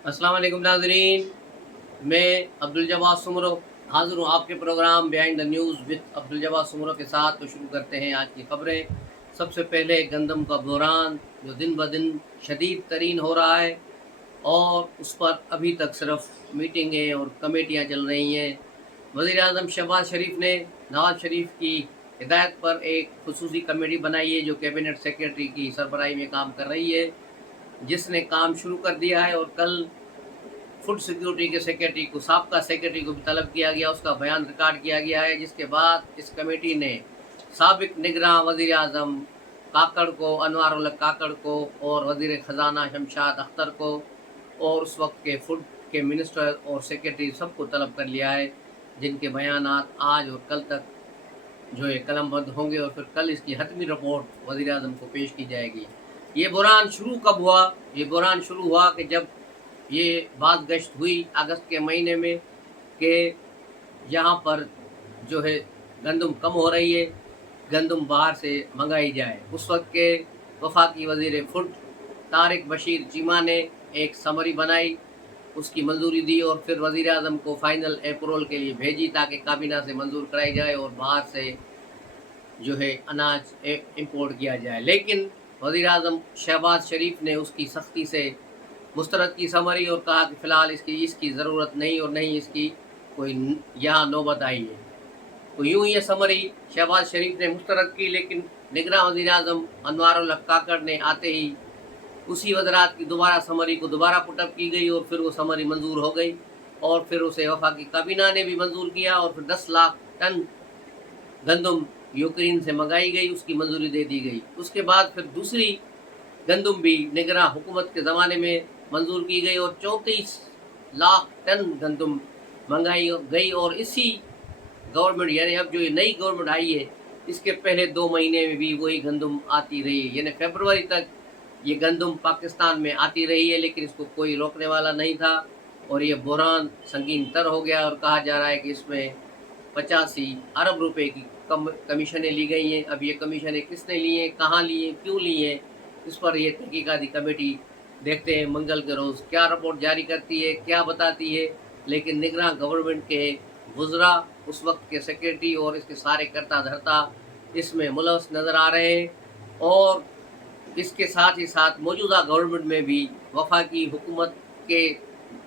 अस्सलाम वालेकुम नाज़रीन। मैं अब्दुल जवाद सुमरो हाज़िर हूँ आपके program behind the news with Abdul Jawad Soomro के साथ। तो शुरू करते हैं आज की खबरें। सबसे पहले गंदम का बहरान जो दिन ब दिन शदीद तरीन हो रहा है और उस पर अभी तक सिर्फ मीटिंगें और कमेटियाँ चल रही हैं। वज़ीर आज़म शहबाज शरीफ ने नवाज शरीफ की हिदायत पर एक खुसूसी कमेटी बनाई है जो कैबिनेट सेक्रेटरी की सरबराही में काम कर रही है, जिसने काम शुरू कर दिया है। और कल फूड सिक्योरिटी के सेक्रेटरी को साबका सेक्रेटरी को भी तलब किया गया, उसका बयान रिकॉर्ड किया गया है, जिसके बाद इस कमेटी ने साबिक निगरान वज़ीर आज़म काकड़ को, अनवार उल हक काकड़ को, और वज़ीर ख़जाना शमशाद अख्तर को और उस वक्त के फूड के मिनिस्टर और सेक्रेटरी सबको तलब कर लिया है, जिनके बयानात आज और कल तक जो है कलमबंद होंगे और फिर कल इसकी हतमी रिपोर्ट वज़ीर आज़म को पेश की जाएगी। ये बुरान शुरू कब हुआ? ये बुरान शुरू हुआ कि जब ये बात गश्त हुई अगस्त के महीने में कि यहाँ पर जो है गंदम कम हो रही है, गंदम बाहर से मंगाई जाए। उस वक्त के वफाकी वज़ीर फूड तारिक बशीर चीमा ने एक समरी बनाई, उसकी मंजूरी दी और फिर वज़ीर आज़म को फ़ाइनल अप्रूवल के लिए भेजी ताकि काबीना से मंजूर कराई जाए और बाहर से जो है अनाज इंपोर्ट किया जाए। लेकिन वज़ीर आज़म शहबाज शरीफ ने उसकी सख्ती से मुस्तरद की समरी और कहा कि फ़िलहाल इसकी ज़रूरत नहीं और नहीं इसकी कोई यहाँ नौबत आई है। तो यूँ ये समरी शहबाज शरीफ ने मुस्तरद की, लेकिन निगरान वज़ीर आज़म अनवार उल हक काकड़ ने आते ही उसी वज़रात की दोबारा समरी को दोबारा पुटअप की गई और फिर वो समरी मंजूर हो गई और फिर उसे वफाकी काबीना ने भी मंजूर किया और फिर 10 लाख टन गंदम यूक्रेन से मंगाई गई, उसकी मंजूरी दे दी गई। उसके बाद फिर दूसरी गंदम भी निगरान हुकूमत के ज़माने में मंजूर की गई और 34 लाख टन गंदम मंगाई गई। और इसी गवर्नमेंट यानी अब जो ये नई गवर्नमेंट आई है, इसके पहले 2 महीने में भी वही गंदम आती रही है, यानी फरवरी तक ये गंदम पाकिस्तान में आती रही है, लेकिन इसको कोई रोकने वाला नहीं था। और ये बुहरान संगीन तर हो गया और कहा जा रहा है कि इसमें 85 अरब रुपए की कमीशनें ली गई हैं। अब ये कमीशनें किसने ली हैं, कहाँ ली हैं, क्यों ली हैं, इस पर ये तहकीकाती कमेटी देखते हैं मंगल के रोज़ क्या रिपोर्ट जारी करती है, क्या बताती है। लेकिन निगरान गवर्नमेंट के वज़रा, उस वक्त के सेक्रेटरी और इसके सारे करता धरता इसमें मुलव्वस नज़र आ रहे हैं। और इसके साथ ही साथ मौजूदा गवर्नमेंट में भी वफाकी हुकूमत के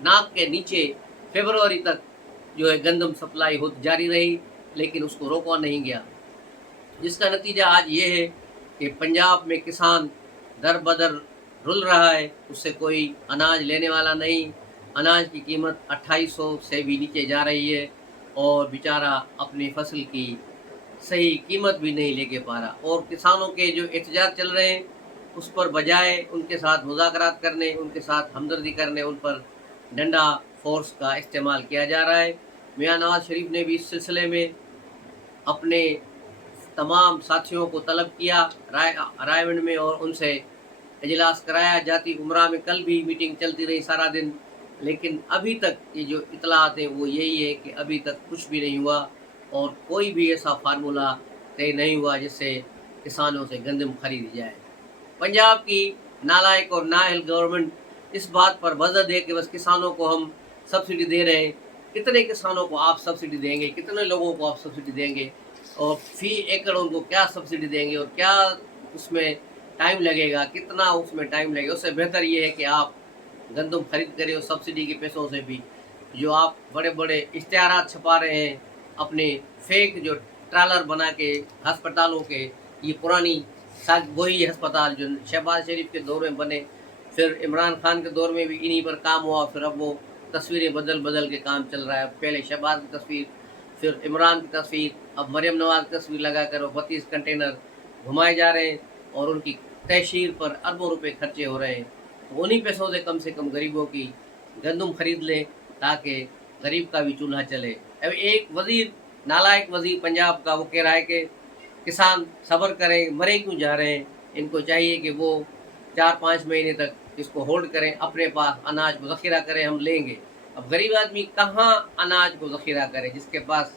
नाक के नीचे फरवरी तक जो है गंदम सप्लाई हो जारी रही, लेकिन उसको रोका नहीं गया, जिसका नतीजा आज ये है कि पंजाब में किसान दर बदर रुल रहा है, उससे कोई अनाज लेने वाला नहीं। अनाज की कीमत 2800 से भी नीचे जा रही है और बेचारा अपनी फसल की सही कीमत भी नहीं लेके पा रहा। और किसानों के जो एहतजाज चल रहे हैं उस पर बजाय उनके साथ मुज़ाकरात करने, उनके साथ हमदर्दी करने, उन पर डंडा फोर्स का इस्तेमाल किया जा रहा है। मियां नवाज शरीफ ने भी इस सिलसिले में अपने तमाम साथियों को तलब किया रायगढ़ में और उनसे इजलास कराया। जाती उमरा में कल भी मीटिंग चलती रही सारा दिन, लेकिन अभी तक ये जो इतलात हैं वो यही है कि अभी तक कुछ भी नहीं हुआ और कोई भी ऐसा फार्मूला तय नहीं हुआ जिससे किसानों से गंदम खरीदी जाए। पंजाब की नालायक और नाअहल गवर्नमेंट इस बात पर वजह दे कि बस किसानों को हम सब्सिडी दे रहे हैं। कितने किसानों को आप सब्सिडी देंगे, कितने लोगों को आप सब्सिडी देंगे और फी एकड़ उनको क्या सब्सिडी देंगे और क्या उसमें टाइम लगेगा, कितना उसमें टाइम लगेगा। उससे बेहतर ये है कि आप गंदम खरीद करें और सब्सिडी के पैसों से भी जो आप बड़े बड़े इश्तिहारात छपा रहे हैं अपने फेक जो ट्रालर बना के अस्पतालों के, ये पुरानी वही अस्पताल जो शहबाज शरीफ के दौर में बने, फिर इमरान खान के दौर में भी इन्हीं पर काम हुआ, फिर अब वो तस्वीरें बदल बदल के काम चल रहा है। पहले शहबाज की तस्वीर, फिर इमरान की तस्वीर, अब मरियम नवाज की तस्वीर लगा कर 32 कंटेनर घुमाए जा रहे हैं और उनकी तहसीर पर अरबों रुपए खर्चे हो रहे हैं। तो उन्हीं पैसों से कम गरीबों की गंदम खरीद लें ताकि गरीब का भी चूल्हा चले। अब एक वज़ीर, नालायक वज़ीर पंजाब का, वो कह रहा है कि किसान सब्र करें, मरे क्यों जा रहे हैं, इनको चाहिए कि वो 4-5 महीने तक इसको होल्ड करें, अपने पास अनाज को ज़ख़ीरा करें, हम लेंगे। अब गरीब आदमी कहाँ अनाज को ज़ख़ीरा करे, जिसके पास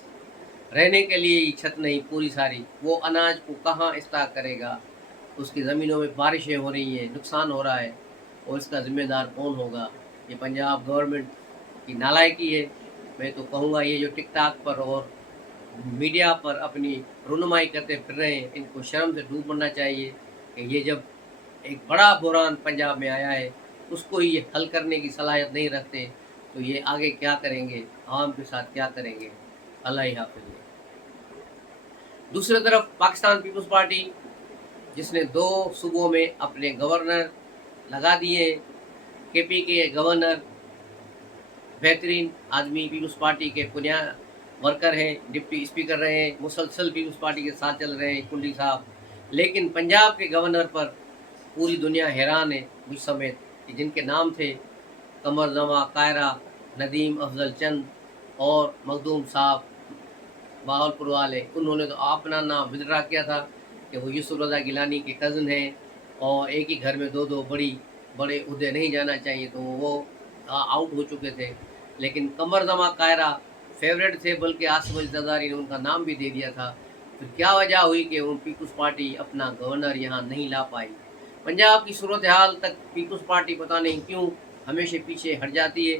रहने के लिए ही छत नहीं पूरी सारी, वो अनाज को कहाँ स्टॉक करेगा। उसकी ज़मीनों में बारिशें हो रही हैं, नुकसान हो रहा है और इसका ज़िम्मेदार कौन होगा। ये पंजाब गवर्नमेंट की नालायकी है। मैं तो कहूँगा ये जो टिक टाक पर और मीडिया पर अपनी रुनुमाई करते फिर रहे हैं, इनको शर्म से डूब मरना चाहिए कि ये जब एक बड़ा बुहरान पंजाब में आया है, उसको ये हल करने की सलाहियत नहीं रखते, तो ये आगे क्या करेंगे, आवाम के साथ क्या करेंगे। अल्लाह ही हाफिज़। दूसरी तरफ पाकिस्तान पीपल्स पार्टी, जिसने 2 सूबों में अपने गवर्नर लगा दिए। केपी के गवर्नर बेहतरीन आदमी, पीपल्स पार्टी के बुनियाद वर्कर हैं, डिप्टी स्पीकर रहे हैं, मुसलसल पीपल्स पार्टी के साथ चल रहे हैं कुंडी साहब। लेकिन पंजाब के गवर्नर पर पूरी दुनिया हैरान है, मुझ समेत, कि जिनके नाम थे कमर जमा कायरा, नदीम अफजल चंद और मखदूम साहब बहावलपुर वाले, उन्होंने तो अपना नाम विदड्रा किया था कि वो यूसुफ रज़ा गिलानी के कज़न हैं और एक ही घर में 2 बड़े उहदे नहीं जाना चाहिए, तो वो आउट हो चुके थे। लेकिन कमर जमा कायरा फेवरेट थे, बल्कि आसिफ अली जरदारी ने उनका नाम भी दे दिया था। फिर क्या वजह हुई कि उन पीपल्स पार्टी अपना गवर्नर यहाँ नहीं ला पाई। पंजाब की सूरत हाल तक पीपल्स पार्टी पता नहीं क्यों हमेशा पीछे हट जाती है।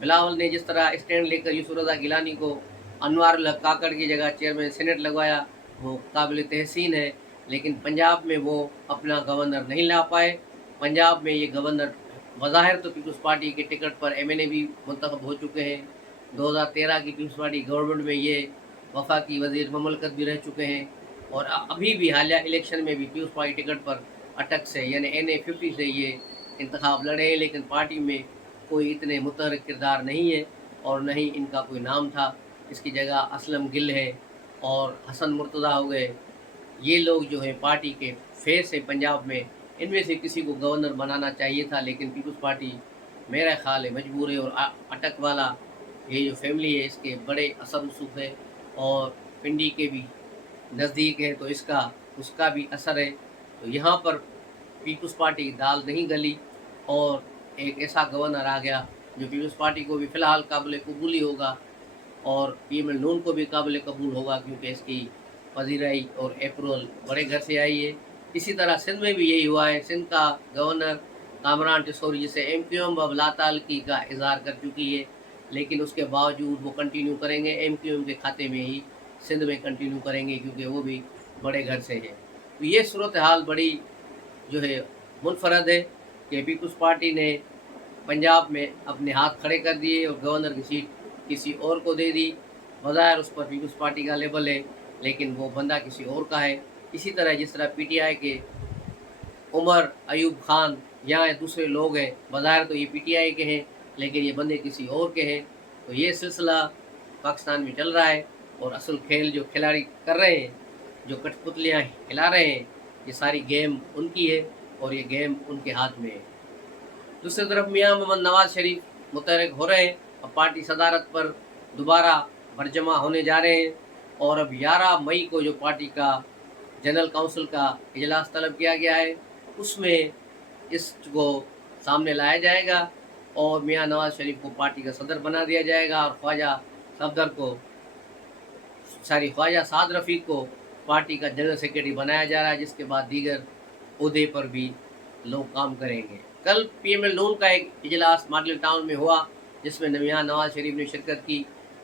बिलावल ने जिस तरह स्टैंड लेकर यूसुफ रज़ा गिलानी को अनवार उल हक काकड़ की जगह चेयरमैन सेनेट लगवाया, वो काबिल तहसीन है। लेकिन पंजाब में वो अपना गवर्नर नहीं ला पाए। पंजाब में ये गवर्नर बज़ाहिर तो पीपल्स पार्टी के टिकट पर एमएनए भी मुंतखब हो चुके हैं। 2013 की पीपल्स पार्टी गवर्नमेंट में ये वफाकी वज़ीर ममलकत भी रह चुके हैं और अभी भी हालिया इलेक्शन में भी पीपल्स पार्टी टिकट पर अटक से यानी NA50 से ये इंतखाब लड़े हैं। लेकिन पार्टी में कोई इतने मुतहर्रिक किरदार नहीं है और न ही इनका कोई नाम था। इसकी जगह असलम गिल है और हसन मुर्तज़ा हो गए। ये लोग जो हैं पार्टी के फेस हैं पंजाब में, इनमें से किसी को गवर्नर बनाना चाहिए था। लेकिन पीपल्स पार्टी मेरा ख्याल है मजबूर है। और अटक वाला ये जो फैमिली है, इसके बड़े असर रसूख है और पिंडी के भी नज़दीक है, तो इसका उसका भी असर है। तो यहाँ पर पीपल्स पार्टी की दाल नहीं गली और एक ऐसा गवर्नर आ गया जो पीपल्स पार्टी को भी फ़िलहाल काबिल कबूल ही होगा और PML नून को भी काबिल कबूल होगा, क्योंकि इसकी वज़ीराई और अप्रूवल बड़े घर से आई है। इसी तरह सिंध में भी यही हुआ है। सिंध का गवर्नर कामरान टिसोरी, जिसे MQM अब लाताल्लुकी का इज़हार कर चुकी है, लेकिन उसके बावजूद वो कंटिन्यू करेंगे, MQM के खाते में ही सिंध में कंटिन्यू करेंगे, क्योंकि वो भी बड़े घर से है। तो ये सूरत हाल बड़ी जो है मुनफरद है कि पीपल्स पार्टी ने पंजाब में अपने हाथ खड़े कर दिए और गवर्नर की सीट किसी और को दे दी। बज़ाहिर उस पर पीपल्स पार्टी का लेबल है, लेकिन वो बंदा किसी और का है। इसी तरह जिस तरह PTI के उमर अयूब खान या दूसरे लोग हैं, बज़ाहिर तो ये PTI के हैं, लेकिन ये बंदे किसी और के हैं। तो ये सिलसिला पाकिस्तान में चल रहा है और असल खेल जो खिलाड़ी कर रहे हैं, जो कठपुतलियाँ हिला रहे हैं, ये सारी गेम उनकी है और ये गेम उनके हाथ में है। दूसरी तरफ मियाँ मोहम्मद नवाज शरीफ मुतहर्रिक हो रहे हैं। अब पार्टी सदारत पर दोबारा बरजमा होने जा रहे हैं और अब 11 मई को जो पार्टी का जनरल काउंसिल का इजलास तलब किया गया है, उसमें इसको सामने लाया जाएगा और मियाँ नवाज शरीफ को पार्टी का सदर बना दिया जाएगा और ख्वाजा साद रफ़ीक को पार्टी का जनरल सेक्रेटरी बनाया जा रहा है, जिसके बाद दीगर ओहदे पर भी लोग काम करेंगे। कल PML नून का एक इजलास मॉडल टाउन में हुआ, जिसमें मियाँ नवाज शरीफ ने शिरकत की।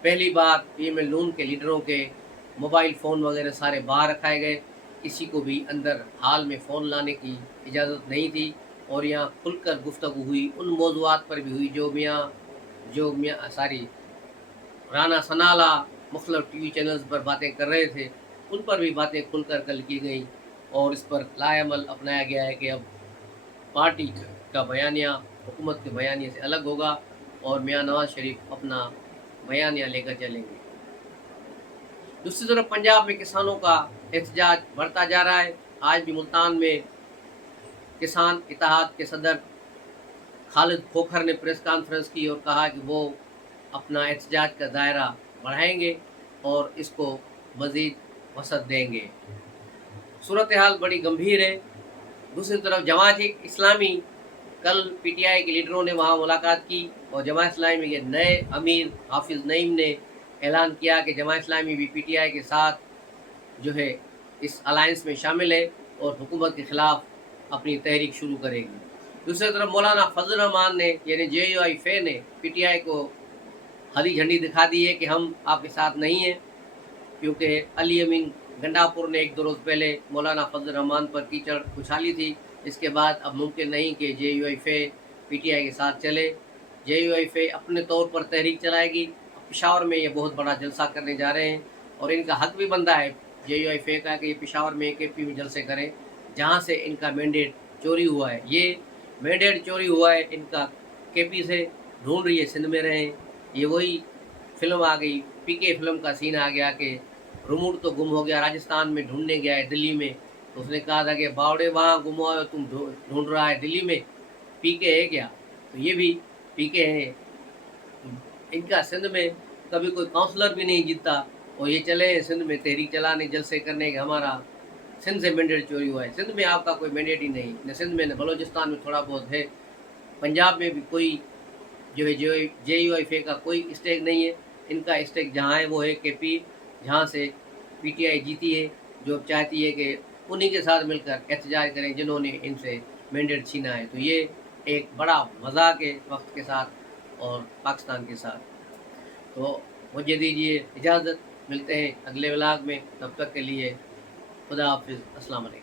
पहली बार PML नून के लीडरों के मोबाइल फ़ोन वगैरह सारे बाहर रखाए गए, किसी को भी अंदर हाल में फ़ोन लाने की इजाज़त नहीं थी और यहाँ खुलकर गुफ्तगू हुई, उन मौज़ूआत पर भी हुई जो मियाँ राना सनाला मुख्तलिफ TV चैनल्स पर बातें कर रहे थे, उन पर भी बातें खुलकर कल की गई और इस पर लाएअमल अपनाया गया है कि अब पार्टी का बयानिया हुकूमत के बयानिए से अलग होगा और मियाँ नवाज शरीफ अपना बयानिया लेकर चलेंगे। दूसरी तरफ पंजाब में किसानों का एहतजाज बढ़ता जा रहा है। आज भी मुल्तान में किसान इत्तेहाद के सदर खालिद खोखर ने प्रेस कॉन्फ्रेंस की और कहा कि वो अपना एहतजाज का दायरा बढ़ाएंगे और इसको मज़ीद वसअत देंगे। सूरत हाल बड़ी गंभीर है। दूसरी तरफ जमात इस्लामी, कल PTI के लीडरों ने वहाँ मुलाकात की और जमात इस्लामी के नए अमीर हाफिज़ नईम ने ऐलान किया कि जमात इस्लामी भी PTI के साथ जो है इस अलायंस में शामिल है और हुकूमत के ख़िलाफ़ अपनी तहरीक शुरू करेगी। दूसरी तरफ मौलाना फजल रहमान ने यानी JUI ने PTI को हरी झंडी दिखा दी है कि हम आपके साथ नहीं हैं, क्योंकि अली अमीन गंडापुर ने एक दो रोज़ पहले मौलाना फजल रहमान पर कीचड़ उछाली थी। इसके बाद अब मुमकिन नहीं कि JUI PTI के साथ चले। JUI अपने तौर पर तहरीक चलाएगी। पेशावर में ये बहुत बड़ा जलसा करने जा रहे हैं और इनका हक भी बनता है JUI का कि ये पेशावर में KP में जलसे करें, जहाँ से इनका मैंडेट चोरी हुआ है। ये मैंडेट चोरी हुआ है इनका KP से, ढूंढ रही है सिंध में रहें। ये वही फिल्म आ गई, PK फिल्म का सीन आ गया कि रिमोट तो गुम हो गया, राजस्थान में ढूंढने गया है दिल्ली में, तो उसने कहा था कि बावड़े वहाँ गुम हुआ है, तुम ढूंढ रहा है दिल्ली में, PK है क्या? तो ये भी PK है। इनका सिंध में कभी कोई काउंसलर भी नहीं जीतता और ये चले सिंध में तहरीक चलाने, जलसे करने के हमारा सिंध से मैंडेट चोरी हुआ है। सिंध में आपका कोई मैंडेट ही नहीं, न सिंध में न बलूचिस्तान में थोड़ा बहुत है, पंजाब में भी कोई जो है JUI का कोई स्टेक नहीं है। इनका स्टेक जहाँ है वो है KP, जहाँ से PTI जीती है, जो चाहती है कि उन्हीं के साथ मिलकर एहतजाज करें जिन्होंने इनसे मैंडेट छीना है। तो ये एक बड़ा मजाक है वक्त के साथ और पाकिस्तान के साथ। तो मुझे दीजिए इजाज़त, मिलते हैं अगले व्लॉग में, तब तक के लिए खुदा हाफिज़, अस्सलाम वालेकुम।